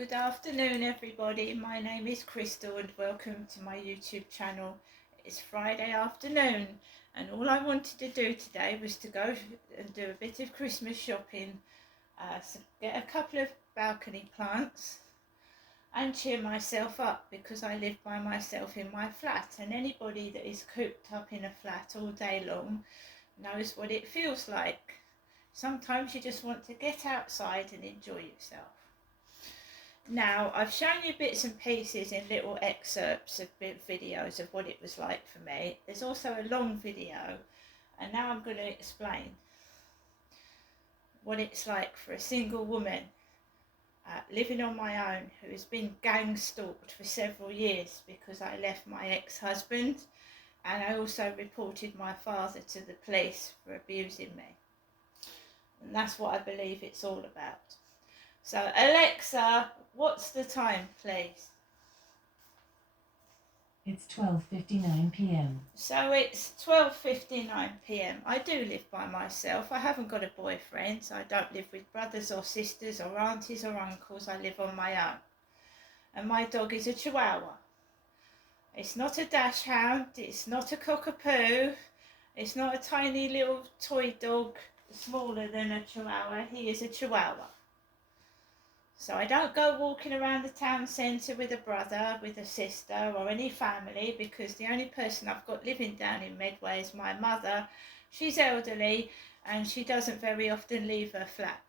Good afternoon everybody, my name is Crystal and welcome to my YouTube channel. It's Friday afternoon and all I wanted to do today was to go and do a bit of Christmas shopping, so get a couple of balcony plants and cheer myself up because I live by myself in my flat, and anybody that is cooped up in a flat all day long knows what it feels like. Sometimes you just want to get outside and enjoy yourself. Now, I've shown you bits and pieces in little excerpts of videos of what it was like for me. There's also a long video, and now I'm going to explain what it's like for a single woman living on my own who has been gang stalked for several years because I left my ex-husband, and I also reported my father to the police for abusing me. And that's what I believe it's all about. So Alexa, what's the time, please? It's 12:59 p.m. So it's 12:59 p.m. I do live by myself. I haven't got a boyfriend. So I don't live with brothers or sisters or aunties or uncles. I live on my own. And my dog is a Chihuahua. It's not a dachshund. It's not a cockapoo. It's not a tiny little toy dog smaller than a Chihuahua. He is a Chihuahua. So I don't go walking around the town centre with a brother, with a sister or any family, because the only person I've got living down in Medway is my mother. She's elderly and she doesn't very often leave her flat.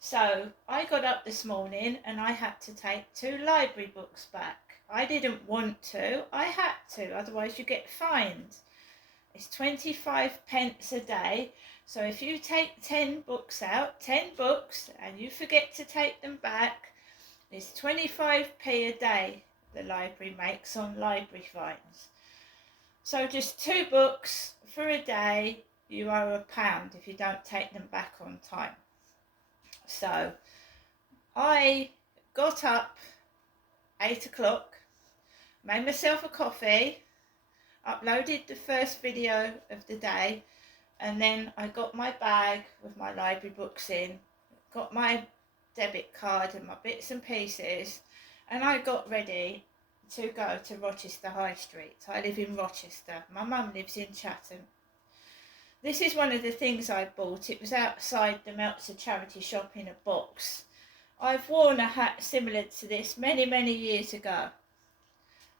So I got up this morning and I had to take 2 library books back. I didn't want to, I had to, otherwise you get fined. It's 25 pence a day. So if you take 10 books out, 10 books, and you forget to take them back, it's 25p a day the library makes on library fines. So just 2 books for a day, you owe £1 if you don't take them back on time. So I got up 8 o'clock, made myself a coffee, uploaded the first video of the day, and then I got my bag with my library books in, got my debit card and my bits and pieces, and I got ready to go to Rochester High Street. I live in Rochester. My mum lives in Chatham. This is one of the things I bought. It was outside the Meltzer charity shop in a box. I've worn a hat similar to this many, many years ago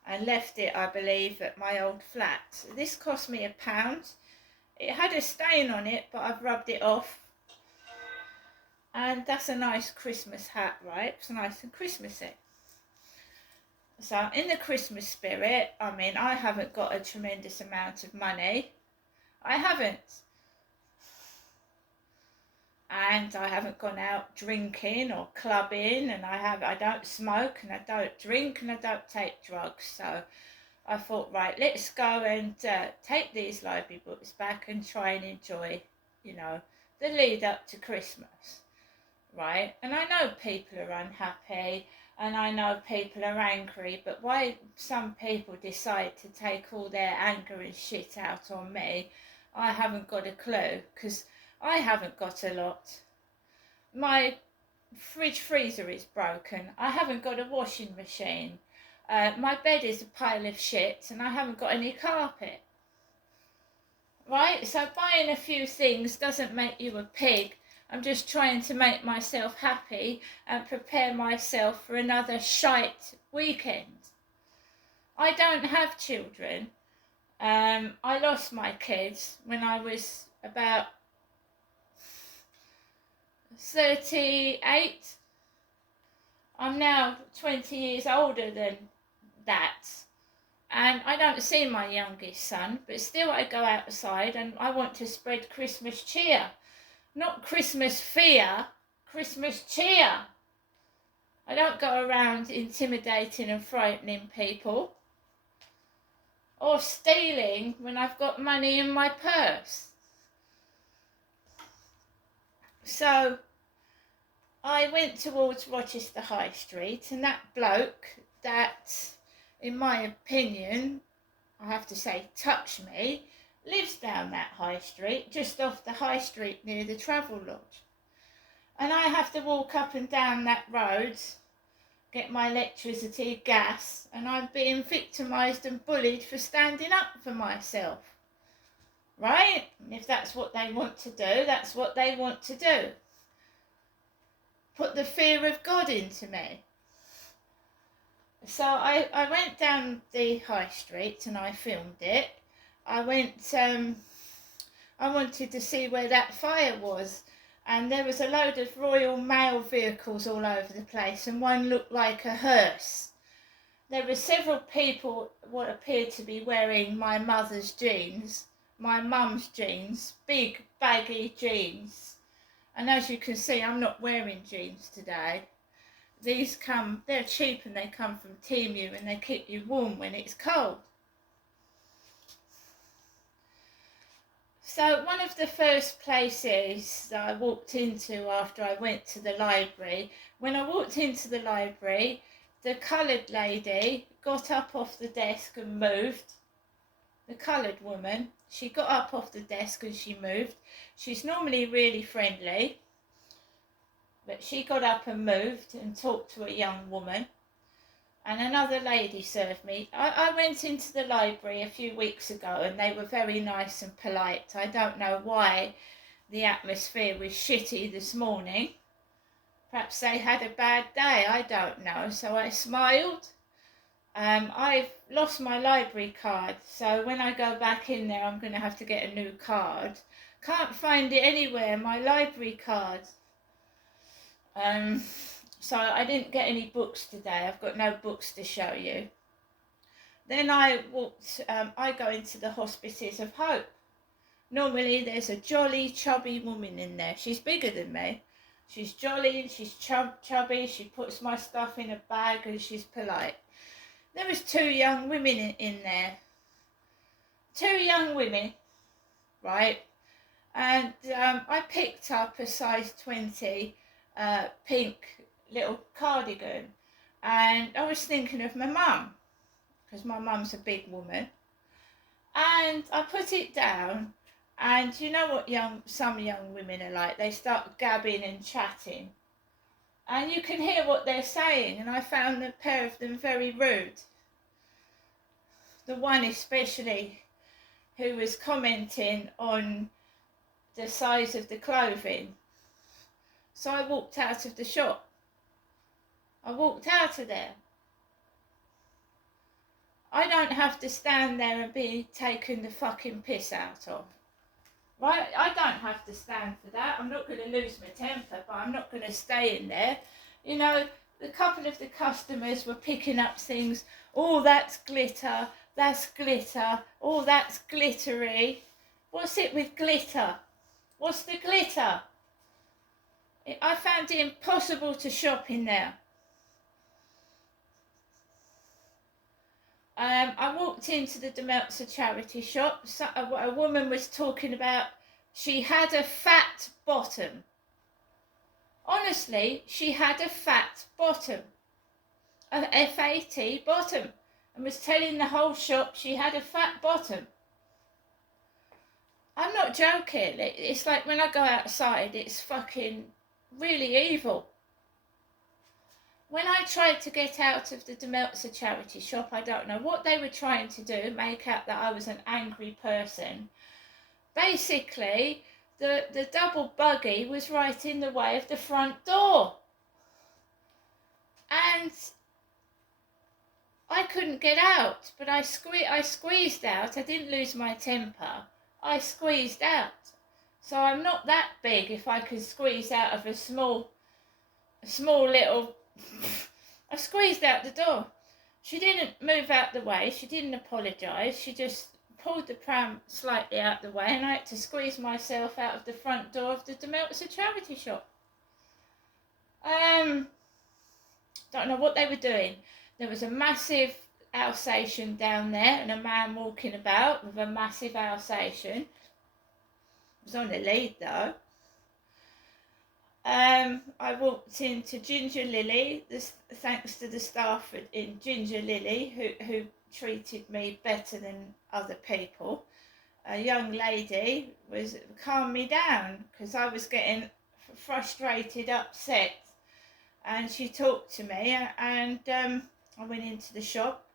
and left it, I believe, at my old flat. This cost me £1. It had a stain on it, but I've rubbed it off. And that's a nice Christmas hat, right? It's nice and Christmassy. So in the Christmas spirit, I mean, I haven't got a tremendous amount of money. I haven't. And I haven't gone out drinking or clubbing, and I don't smoke and I don't drink and I don't take drugs. So I thought, right, let's go and take these library books back and try and enjoy, the lead up to Christmas, right? And I know people are unhappy and I know people are angry, but why some people decide to take all their anger and shit out on me, I haven't got a clue, because I haven't got a lot. My fridge freezer is broken. I haven't got a washing machine. My bed is a pile of shit and I haven't got any carpet. Right? So buying a few things doesn't make you a pig. I'm just trying to make myself happy and prepare myself for another shite weekend. I don't have children. I lost my kids when I was about 38. I'm now 20 years older than that, and I don't see my youngest son, but still I go outside and I want to spread Christmas cheer, not Christmas fear, Christmas cheer. I don't go around intimidating and frightening people or stealing when I've got money in my purse. So I went towards Rochester High Street, and that bloke that, in my opinion, I have to say, touched me, lives down that high street, just off the high street near the Travel Lodge. And I have to walk up and down that road, get my electricity, gas, and I'm being victimised and bullied for standing up for myself. Right? And if that's what they want to do, that's what they want to do. Put the fear of God into me. So I went down the high street and I filmed it. I wanted to see where that fire was, and there was a load of Royal Mail vehicles all over the place, and one looked like a hearse. There were several people what appeared to be wearing my mother's jeans, my mum's jeans, big baggy jeans. And as you can see, I'm not wearing jeans today. They're cheap and they come from Temu and they keep you warm when it's cold. So one of the first places that I walked into after I went to the library, when I walked into the library, the coloured lady got up off the desk and moved. The coloured woman, she got up off the desk and she moved. She's normally really friendly, but she got up and moved and talked to a young woman. And another lady served me. I went into the library a few weeks ago and they were very nice and polite. I don't know why the atmosphere was shitty this morning. Perhaps they had a bad day, I don't know. So I smiled. I've lost my library card, so when I go back in there I'm going to have to get a new card. Can't find it anywhere, my library card. So I didn't get any books today. I've got no books to show you. Then I go into the Hospices of Hope. Normally there's a jolly, chubby woman in there. She's bigger than me. She's jolly and she's chubby. She puts my stuff in a bag and she's polite. There was 2 young women in there. 2 young women, right? And I picked up a size 20 pink little cardigan, and I was thinking of my mum, because my mum's a big woman, and I put it down, and you know what some young women are like, they start gabbing and chatting, and you can hear what they're saying, and I found a pair of them very rude. The one especially who was commenting on the size of the clothing. So I walked out of the shop. I walked out of there. I don't have to stand there and be taken the fucking piss out of. Right? I don't have to stand for that. I'm not going to lose my temper, but I'm not going to stay in there. You know, a couple of the customers were picking up things. Oh, that's glitter. That's glitter. Oh, that's glittery. What's it with glitter? What's the glitter? I found it impossible to shop in there. I walked into the Demeltzer charity shop. So, a woman was talking about she had a fat bottom. Honestly, she had a fat bottom. A F-A-T bottom. And was telling the whole shop she had a fat bottom. I'm not joking. It's like when I go outside, it's fucking really evil. When I tried to get out of the Demeltzer charity shop, I don't know what they were trying to do, make out that I was an angry person. Basically, the double buggy was right in the way of the front door. And I couldn't get out, but I squeezed out. I didn't lose my temper. I squeezed out. So I'm not that big if I could squeeze out of a small little... I squeezed out the door. She didn't move out the way. She didn't apologise. She just pulled the pram slightly out the way, and I had to squeeze myself out of the front door of the Demeltzer charity shop. Don't know what they were doing. There was a massive Alsatian down there and a man walking about with a massive Alsatian. It was on a lead though. I walked into Ginger Lily, thanks to the staff in Ginger Lily who treated me better than other people. A young lady calmed me down because I was getting frustrated, upset, and she talked to me, and I went into the shop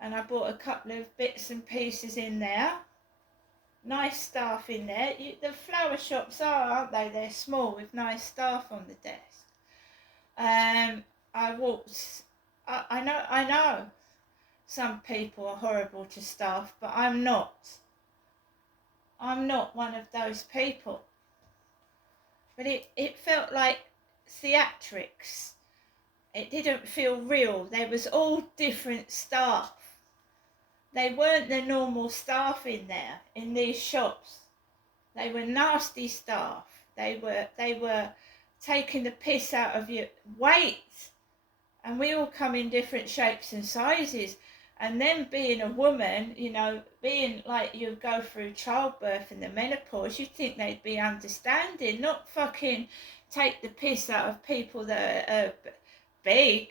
and I bought a couple of bits and pieces in there. Nice staff in there. The flower shops aren't they? They're small with nice staff on the desk. I walked. I know some people are horrible to staff, but I'm not. I'm not one of those people. But it felt like theatrics. It didn't feel real. There was all different staff. They weren't the normal staff in there, in these shops. They were nasty staff. They were taking the piss out of your weight. And we all come in different shapes and sizes. And then being a woman, you know, being like you go through childbirth and the menopause, you'd think they'd be understanding, not fucking take the piss out of people that are big.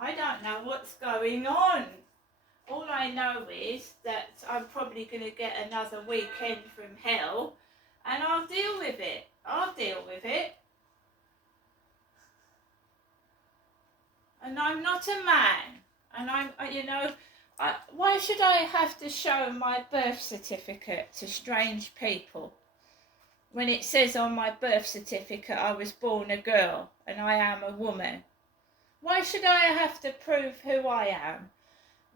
I don't know what's going on. All I know is that I'm probably going to get another weekend from hell, and I'll deal with it. I'll deal with it. And I'm not a man. And why should I have to show my birth certificate to strange people when it says on my birth certificate I was born a girl and I am a woman? Why should I have to prove who I am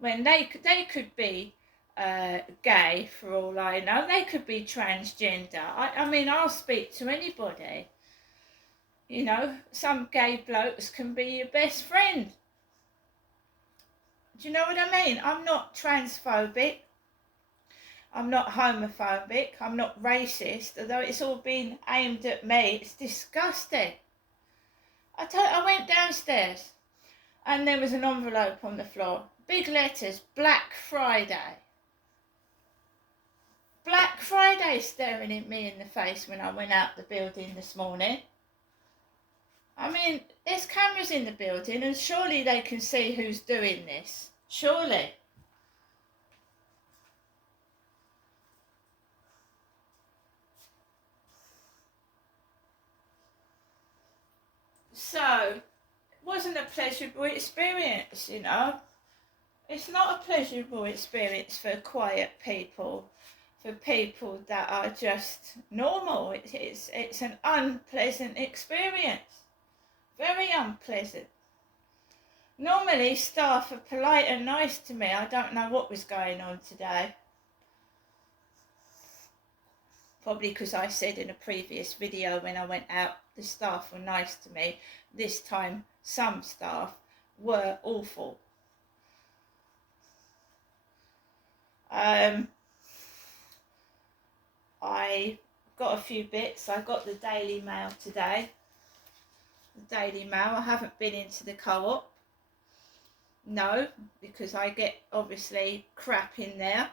when they could be gay for all I know? They could be transgender. I mean, I'll speak to anybody. You know, some gay blokes can be your best friend. Do you know what I mean? I'm not transphobic. I'm not homophobic. I'm not racist. Although it's all been aimed at me. It's disgusting. I went downstairs and there was an envelope on the floor. Big letters, Black Friday. Black Friday staring at me in the face when I went out the building this morning. I mean, there's cameras in the building and surely they can see who's doing this. Surely. So, it wasn't a pleasurable experience, you know. It's not a pleasurable experience for quiet people, for people that are just normal. It's an unpleasant experience. Very unpleasant. Normally staff are polite and nice to me. I don't know what was going on today. Probably because I said in a previous video when I went out, the staff were nice to me. This time, some staff were awful. I got a few bits. I got the Daily Mail today. The Daily Mail. I haven't been into the Co-op. No, because I get obviously crap in there.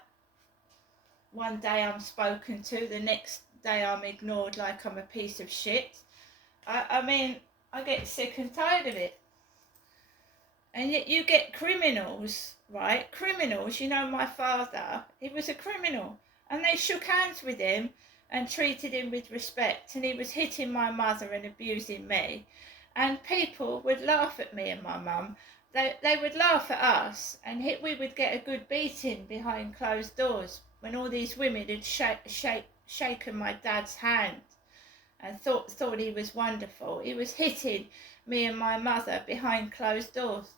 One day I'm spoken to, the next day I'm ignored like I'm a piece of shit. I mean, I get sick and tired of it. And yet you get criminals, right? Criminals, you know, my father, he was a criminal. And they shook hands with him and treated him with respect. And he was hitting my mother and abusing me. And people would laugh at me and my mum. They would laugh at us, and we would get a good beating behind closed doors when all these women had shaken my dad's hand and thought he was wonderful. He was hitting me and my mother behind closed doors.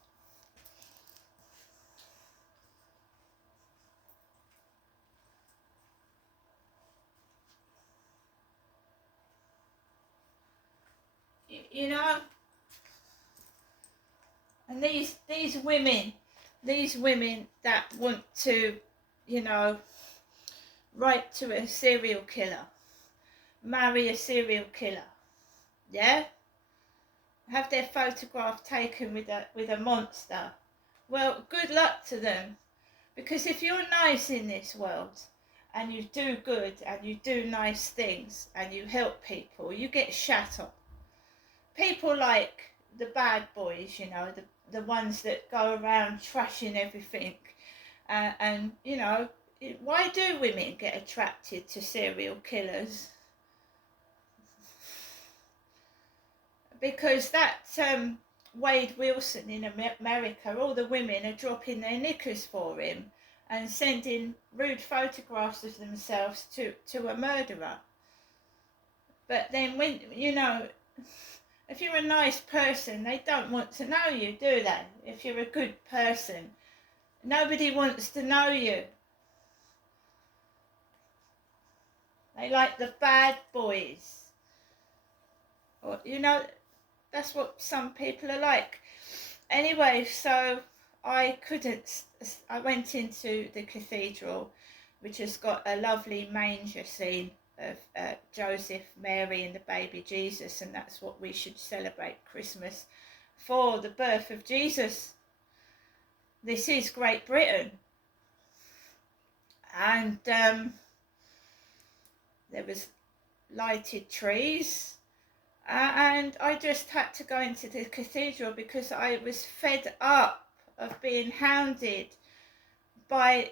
You know? And these women that want to, you know, write to a serial killer, marry a serial killer, yeah? Have their photograph taken with a monster. Well, good luck to them. Because if you're nice in this world, and you do good, and you do nice things, and you help people, you get shat on. People like the bad boys, you know, the ones that go around trashing everything, and you know, why do women get attracted to serial killers? Because that Wade Wilson in America, all the women are dropping their knickers for him and sending rude photographs of themselves to a murderer. But then when, if you're a nice person, they don't want to know you, do they? If you're a good person, nobody wants to know you. They like the bad boys. Or, that's what some people are like. Anyway, so I went into the cathedral, which has got a lovely manger scene of Joseph, Mary and the baby Jesus, and that's what we should celebrate Christmas for, the birth of Jesus. This is Great Britain. And there was lighted trees. And I just had to go into the cathedral because I was fed up of being hounded by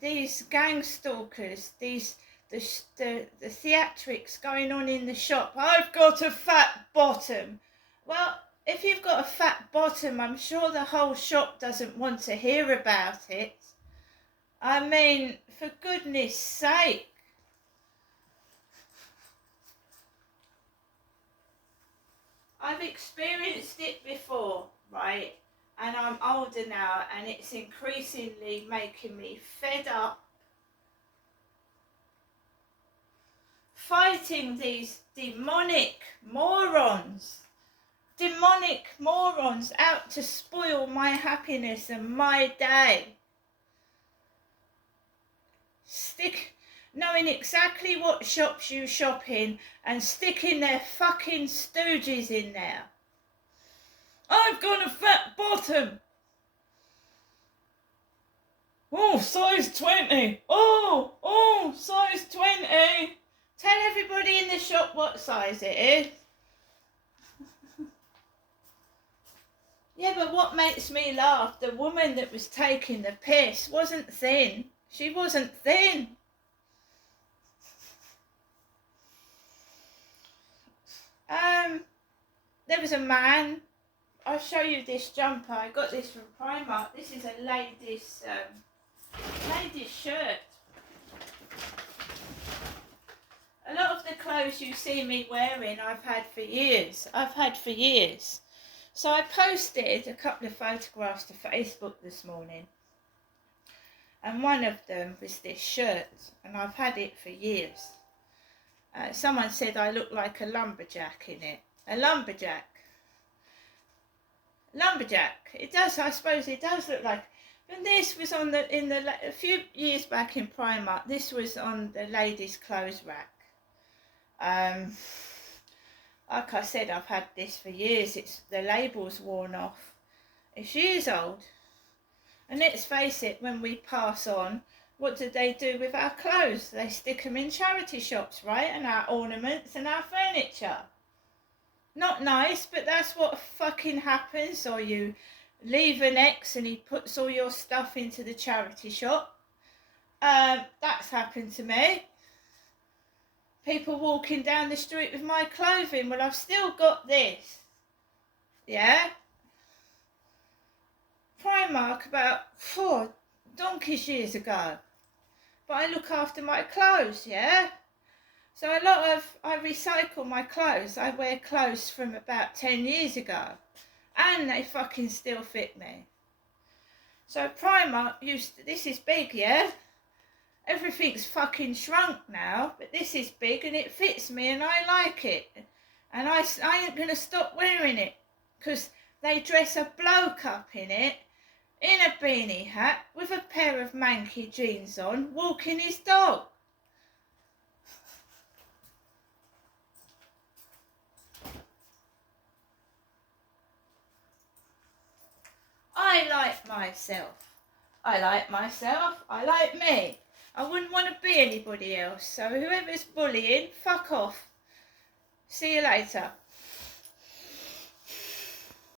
these gang stalkers, the theatrics going on in the shop. I've got a fat bottom. Well, if you've got a fat bottom, I'm sure the whole shop doesn't want to hear about it. I mean, for goodness sake. I've experienced it before, right? And I'm older now, and it's increasingly making me fed up fighting these demonic morons out to spoil my happiness and my day. Knowing exactly what shops you shop in and sticking their fucking stooges in there. I've got a fat bottom. Oh, size 20. Oh, size 20. Tell everybody in the shop what size it is. Yeah, but what makes me laugh, the woman that was taking the piss wasn't thin. She wasn't thin. There was a man. I'll show you this jumper. I got this from Primark. This is a lady's shirt. A lot of the clothes you see me wearing, I've had for years. So I posted a couple of photographs to Facebook this morning. And one of them was this shirt, and I've had it for years. Someone said I look like a lumberjack in it. A lumberjack. It does, I suppose it does look like. And this was on a few years back in Primark. This was on the ladies' clothes rack. Like I said, I've had this for years. The label's worn off. It's years old. And let's face it, when we pass on, what do they do with our clothes? They stick them in charity shops, right? And our ornaments and our furniture. Not nice, but that's what fucking happens. Or you leave an ex and he puts all your stuff into the charity shop. That's happened to me. People walking down the street with my clothing. Well, I've still got this. Yeah? Primark about 4 donkey's years ago. But I look after my clothes, yeah? So I recycle my clothes. I wear clothes from about 10 years ago. And they fucking still fit me. So Primark this is big, yeah? Everything's fucking shrunk now, but this is big and it fits me and I like it. And I ain't going to stop wearing it. Because they dress a bloke up in it, in a beanie hat, with a pair of manky jeans on, walking his dog. I like myself. I like me. I wouldn't want to be anybody else. So whoever's bullying, fuck off. See you later.